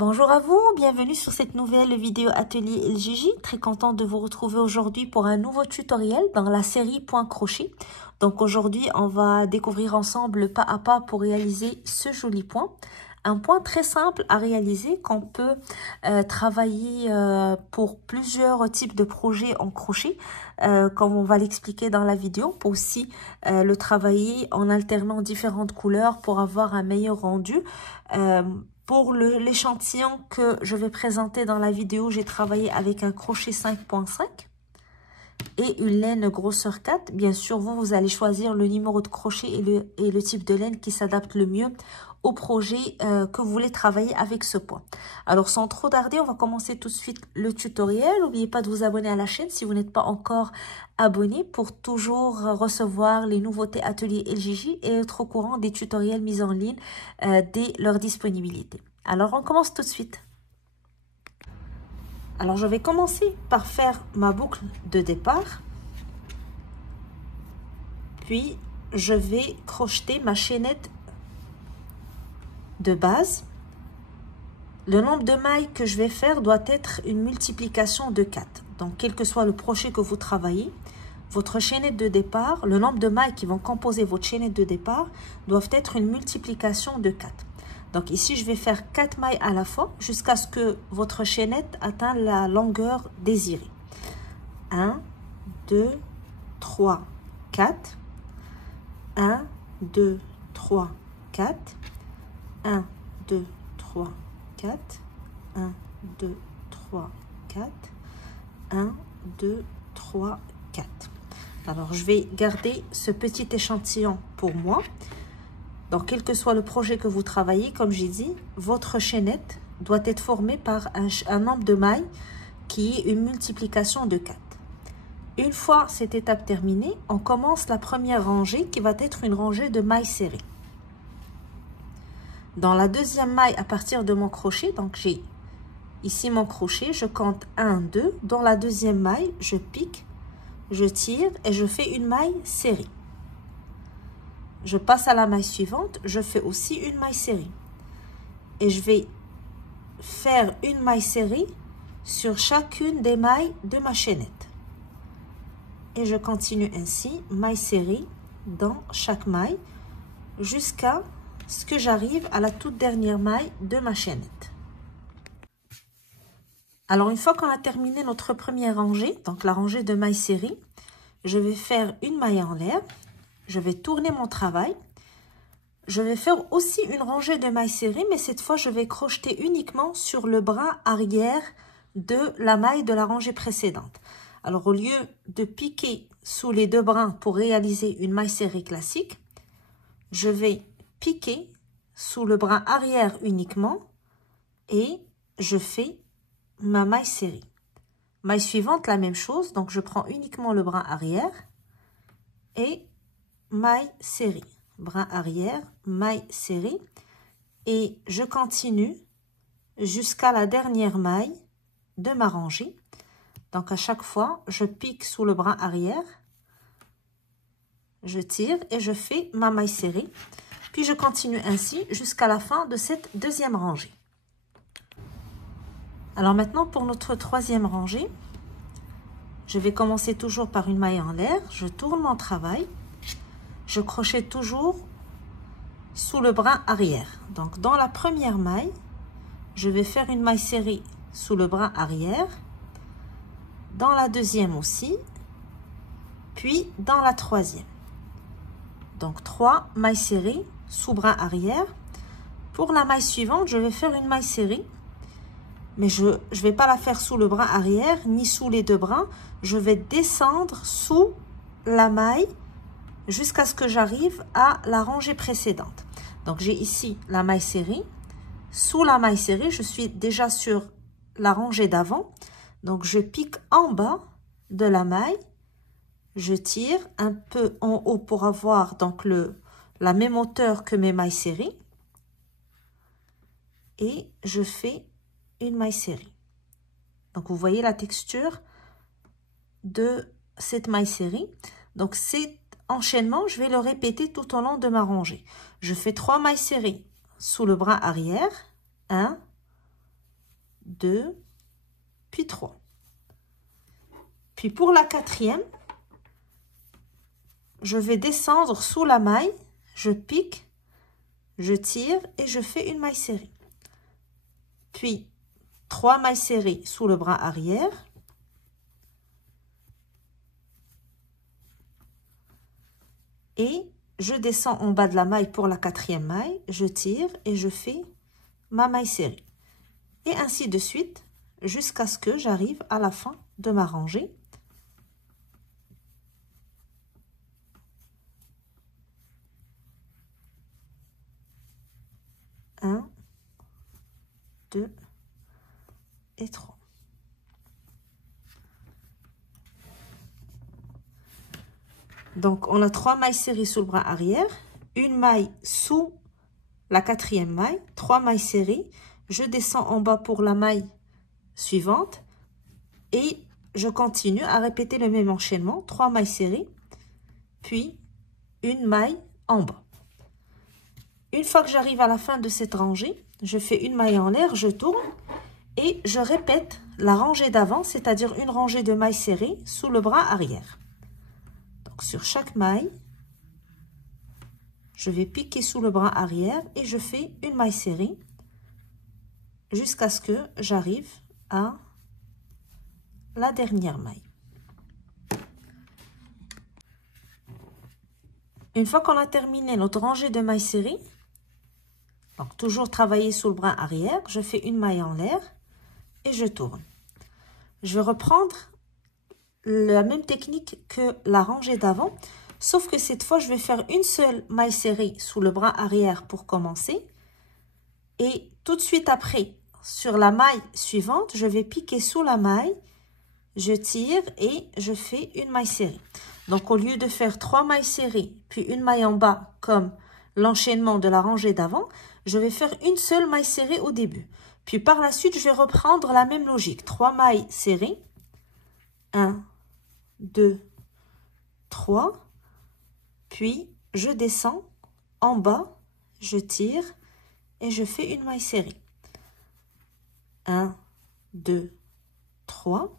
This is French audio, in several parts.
Bonjour à vous, bienvenue sur cette nouvelle vidéo atelier LGJ. Très contente de vous retrouver aujourd'hui pour un nouveau tutoriel dans la série point crochet. Donc aujourd'hui, on va découvrir ensemble le pas à pas pour réaliser ce joli point. Un point très simple à réaliser qu'on peut travailler pour plusieurs types de projets en crochet, comme on va l'expliquer dans la vidéo. On peut aussi le travailler en alternant différentes couleurs pour avoir un meilleur rendu. Pour l'échantillon que je vais présenter dans la vidéo, j'ai travaillé avec un crochet 5.5 et une laine grosseur 4. Bien sûr, vous allez choisir le numéro de crochet et le type de laine qui s'adapte le mieux au projet que vous voulez travailler avec ce point. Alors, sans trop tarder, on va commencer tout de suite le tutoriel. N'oubliez pas de vous abonner à la chaîne si vous n'êtes pas encore abonné pour toujours recevoir les nouveautés ateliers LGJ et être au courant des tutoriels mis en ligne dès leur disponibilité. Alors, on commence tout de suite. Alors, je vais commencer par faire ma boucle de départ. Puis, je vais crocheter ma chaînette de base. Le nombre de mailles que je vais faire doit être une multiplication de 4. Donc, quel que soit le crochet que vous travaillez, votre chaînette de départ, le nombre de mailles qui vont composer votre chaînette de départ doivent être une multiplication de 4. Donc ici, je vais faire 4 mailles à la fois jusqu'à ce que votre chaînette atteigne la longueur désirée. 1, 2, 3, 4. 1, 2, 3, 4. 1, 2, 3, 4. 1, 2, 3, 4. 1, 2, 3, 4. Alors, je vais garder ce petit échantillon pour moi. Donc, quel que soit le projet que vous travaillez, comme j'ai dit, votre chaînette doit être formée par un nombre de mailles qui est une multiplication de 4. Une fois cette étape terminée, on commence la première rangée qui va être une rangée de mailles serrées. Dans la deuxième maille, à partir de mon crochet, donc j'ai ici mon crochet, je compte 1, 2. Dans la deuxième maille, je pique, je tire et je fais une maille serrée. Je passe à la maille suivante, je fais aussi une maille serrée. Et je vais faire une maille serrée sur chacune des mailles de ma chaînette. Et je continue ainsi, maille serrée dans chaque maille, jusqu'à ce que j'arrive à la toute dernière maille de ma chaînette. Alors, une fois qu'on a terminé notre première rangée, donc la rangée de mailles serrées, je vais faire une maille en l'air. Je vais tourner mon travail. Je vais faire aussi une rangée de mailles serrées, mais cette fois, je vais crocheter uniquement sur le bras arrière de la maille de la rangée précédente. Alors, au lieu de piquer sous les deux brins pour réaliser une maille serrée classique, je vais piquer sous le brin arrière uniquement et je fais ma maille serrée. Maille suivante, la même chose. Donc, je prends uniquement le brin arrière et maille serrée, brin arrière, maille serrée et je continue jusqu'à la dernière maille de ma rangée. Donc à chaque fois, je pique sous le brin arrière, je tire et je fais ma maille serrée. Puis je continue ainsi jusqu'à la fin de cette deuxième rangée. Alors maintenant pour notre troisième rangée, je vais commencer toujours par une maille en l'air, je tourne mon travail. Je crochète toujours sous le brin arrière. Donc, dans la première maille, je vais faire une maille serrée sous le brin arrière. Dans la deuxième aussi. Puis, dans la troisième. Donc, 3 mailles serrées sous brin arrière. Pour la maille suivante, je vais faire une maille serrée. Mais je ne vais pas la faire sous le brin arrière, ni sous les deux brins. Je vais descendre sous la maille jusqu'à ce que j'arrive à la rangée précédente. Donc, j'ai ici la maille serrée. Sous la maille serrée, je suis déjà sur la rangée d'avant. Donc, je pique en bas de la maille. Je tire un peu en haut pour avoir donc la même hauteur que mes mailles serrées. Et je fais une maille serrée. Donc, vous voyez la texture de cette maille serrée. Donc, c'est enchaînement, je vais le répéter tout au long de ma rangée. Je fais 3 mailles serrées sous le brin arrière. 1, 2, puis 3. Puis pour la quatrième, je vais descendre sous la maille, je pique, je tire et je fais une maille serrée. Puis 3 mailles serrées sous le bras arrière. Et je descends en bas de la maille pour la quatrième maille, je tire et je fais ma maille serrée. Et ainsi de suite, jusqu'à ce que j'arrive à la fin de ma rangée. Un, 2 et 3. Donc, on a 3 mailles serrées sous le bras arrière, une maille sous la quatrième maille, 3 mailles serrées. Je descends en bas pour la maille suivante et je continue à répéter le même enchaînement, 3 mailles serrées, puis une maille en bas. Une fois que j'arrive à la fin de cette rangée, je fais une maille en l'air, je tourne et je répète la rangée d'avant, c'est-à-dire une rangée de mailles serrées sous le bras arrière. Donc sur chaque maille, je vais piquer sous le bras arrière et je fais une maille serrée jusqu'à ce que j'arrive à la dernière maille. Une fois qu'on a terminé notre rangée de mailles serrées, donc toujours travailler sous le bras arrière, je fais une maille en l'air et je tourne. Je vais reprendre la même technique que la rangée d'avant, sauf que cette fois, je vais faire une seule maille serrée sous le bras arrière pour commencer. Et tout de suite après, sur la maille suivante, je vais piquer sous la maille, je tire et je fais une maille serrée. Donc, au lieu de faire 3 mailles serrées, puis une maille en bas, comme l'enchaînement de la rangée d'avant, je vais faire une seule maille serrée au début. Puis par la suite, je vais reprendre la même logique. 3 mailles serrées. 1, 2, 3. Puis, je descends en bas, je tire et je fais une maille serrée. 1, 2, 3.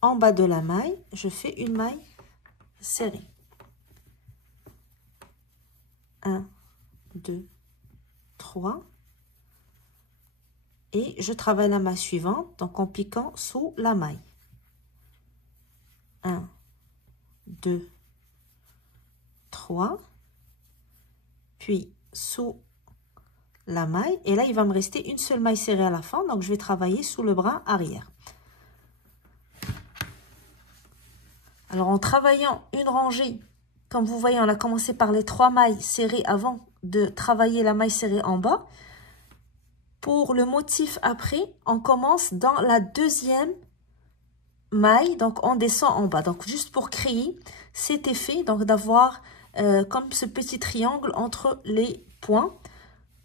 En bas de la maille, je fais une maille serrée. 1, 2, 3. Et je travaille la maille suivante, donc en piquant sous la maille. 1, 2, 3. Puis sous la maille. Et là, il va me rester une seule maille serrée à la fin, donc je vais travailler sous le bras arrière. Alors, en travaillant une rangée, comme vous voyez, on a commencé par les 3 mailles serrées avant de travailler la maille serrée en bas. Pour le motif après, on commence dans la deuxième maille, donc on descend en bas. Donc, juste pour créer cet effet, donc d'avoir comme ce petit triangle entre les points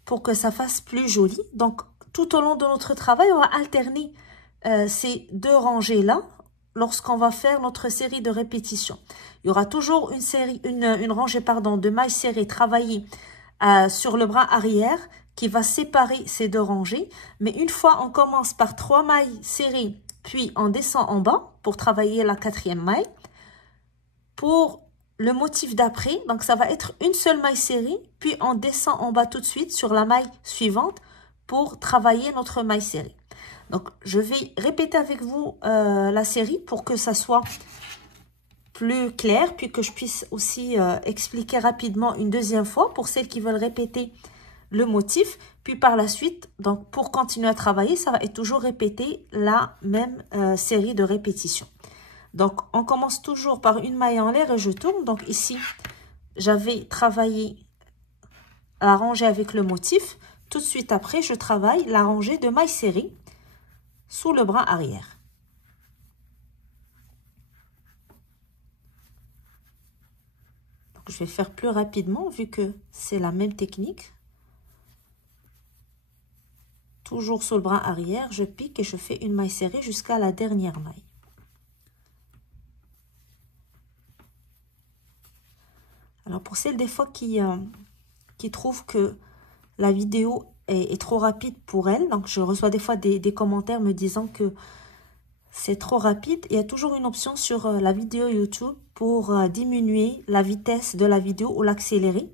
pour que ça fasse plus joli. Donc, tout au long de notre travail, on va alterner ces deux rangées-là lorsqu'on va faire notre série de répétitions. Il y aura toujours une rangée de mailles serrées travaillées sur le bras arrière qui va séparer ces deux rangées. Mais une fois, on commence par 3 mailles serrées, puis on descend en bas pour travailler la quatrième maille. Pour le motif d'après, donc ça va être une seule maille serrée, puis on descend en bas tout de suite sur la maille suivante pour travailler notre maille serrée. Donc, je vais répéter avec vous la série pour que ça soit plus clair, puis que je puisse aussi expliquer rapidement une deuxième fois pour celles qui veulent répéter le motif. Puis par la suite, donc pour continuer à travailler, ça va être toujours répéter la même série de répétitions. Donc, on commence toujours par une maille en l'air et je tourne. Donc ici, j'avais travaillé la rangée avec le motif. Tout de suite après, je travaille la rangée de mailles serrées sous le bras arrière. Donc, je vais faire plus rapidement vu que c'est la même technique. Toujours sous le bras arrière, je pique et je fais une maille serrée jusqu'à la dernière maille. Alors, pour celles des fois qui trouvent que la vidéo est trop rapide pour elle. Donc, je reçois des fois des commentaires me disant que c'est trop rapide. Il y a toujours une option sur la vidéo YouTube pour diminuer la vitesse de la vidéo ou l'accélérer.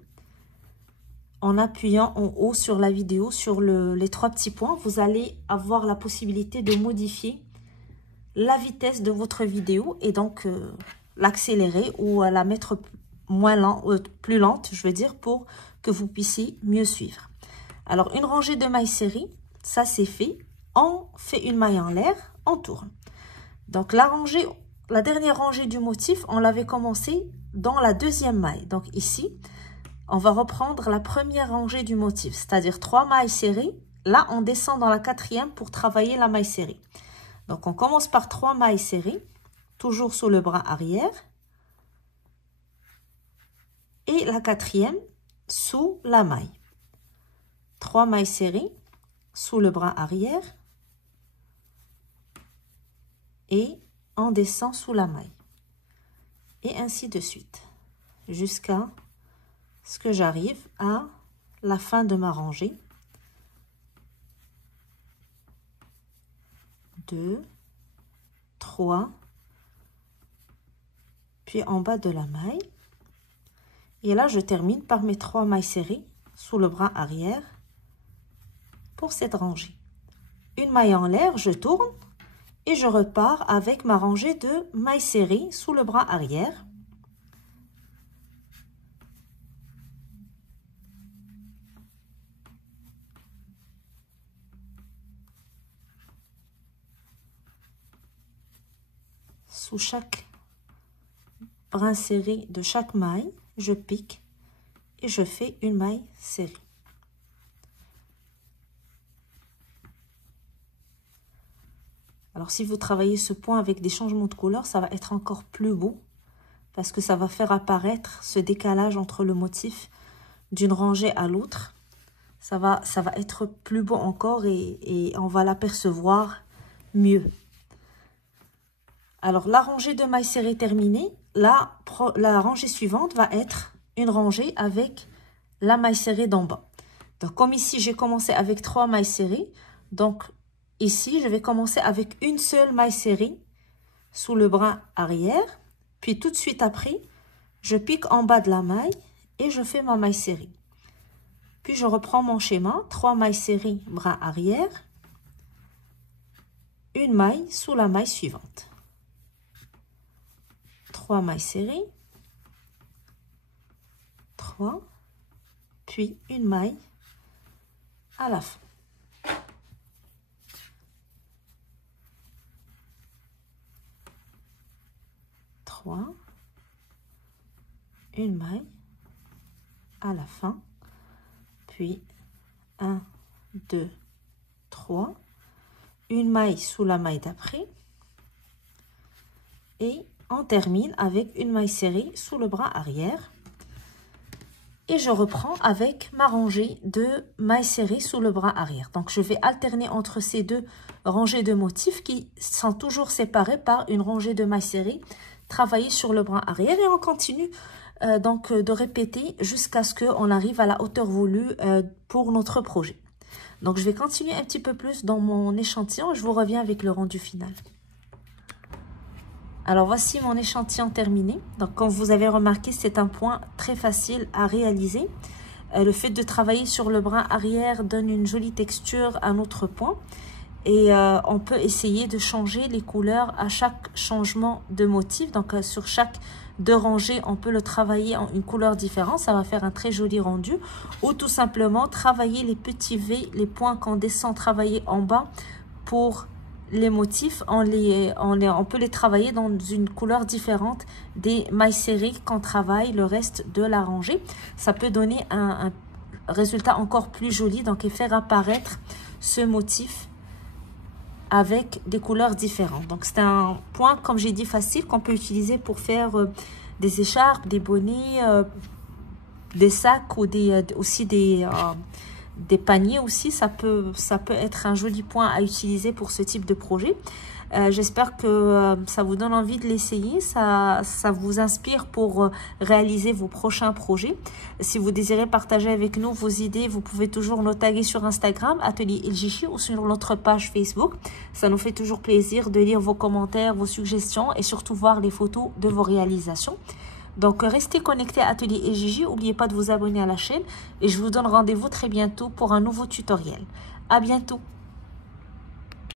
En appuyant en haut sur la vidéo, sur les 3 petits points, vous allez avoir la possibilité de modifier la vitesse de votre vidéo et donc l'accélérer ou la mettre plus lente, je veux dire, pour que vous puissiez mieux suivre. Alors, une rangée de mailles serrées, ça c'est fait. On fait une maille en l'air, on tourne. Donc, la dernière rangée du motif, on l'avait commencé dans la 2e maille. Donc, ici, on va reprendre la première rangée du motif, c'est-à-dire 3 mailles serrées. Là, on descend dans la 4e pour travailler la maille serrée. Donc, on commence par 3 mailles serrées, toujours sous le bras arrière. Et la 4e sous la maille. 3 mailles serrées sous le bras arrière. Et on descend sous la maille. Et ainsi de suite. Jusqu'à ce que j'arrive à la fin de ma rangée. 2, 3, puis en bas de la maille. Et là, je termine par mes 3 mailles serrées sous le bras arrière pour cette rangée. Une maille en l'air, je tourne et je repars avec ma rangée de mailles serrées sous le bras arrière. Sous chaque brin serré de chaque maille, je pique et je fais une maille serrée. Alors, si vous travaillez ce point avec des changements de couleur, ça va être encore plus beau parce que ça va faire apparaître ce décalage entre le motif d'une rangée à l'autre. Ça va être plus beau encore et on va l'apercevoir mieux. Alors, la rangée de mailles serrées terminée, la rangée suivante va être une rangée avec la maille serrée d'en bas. Donc, comme ici, j'ai commencé avec 3 mailles serrées. Donc, ici, je vais commencer avec une seule maille serrée sous le bras arrière. Puis, tout de suite après, je pique en bas de la maille et je fais ma maille serrée. Puis, je reprends mon schéma. 3 mailles serrées, bras arrière. Une maille sous la maille suivante. 3 mailles serrées, 3, puis une maille à la fin. Une maille à la fin, puis 1, 2, 3, une maille sous la maille d'après et on termine avec une maille serrée sous le bras arrière et je reprends avec ma rangée de mailles serrées sous le bras arrière. Donc, je vais alterner entre ces 2 rangées de motifs qui sont toujours séparées par une rangée de mailles serrées travailler sur le bras arrière et on continue donc de répéter jusqu'à ce qu'on arrive à la hauteur voulue pour notre projet. Donc, je vais continuer un petit peu plus dans mon échantillon et je vous reviens avec le rendu final. Alors, voici mon échantillon terminé. Donc, comme vous avez remarqué, c'est un point très facile à réaliser. Le fait de travailler sur le bras arrière donne une jolie texture à notre point. Et on peut essayer de changer les couleurs à chaque changement de motif. Donc, sur chaque 2 rangées, on peut le travailler en une couleur différente. Ça va faire un très joli rendu. Ou tout simplement, travailler les petits V, les points qu'on descend, travailler en bas pour les motifs. On peut les travailler dans une couleur différente des mailles serrées qu'on travaille le reste de la rangée. Ça peut donner un résultat encore plus joli. Donc, et faire apparaître ce motif avec des couleurs différentes. Donc, c'est un point, comme j'ai dit, facile qu'on peut utiliser pour faire des écharpes, des bonnets, des sacs ou aussi des des paniers aussi, ça peut être un joli point à utiliser pour ce type de projet. J'espère que ça vous donne envie de l'essayer, ça vous inspire pour réaliser vos prochains projets. Si vous désirez partager avec nous vos idées, vous pouvez toujours nous taguer sur Instagram, Atelier El Chichi, ou sur notre page Facebook. Ça nous fait toujours plaisir de lire vos commentaires, vos suggestions et surtout voir les photos de vos réalisations. Donc, restez connectés à Atelier El Chichi, n'oubliez pas de vous abonner à la chaîne et je vous donne rendez-vous très bientôt pour un nouveau tutoriel. À bientôt!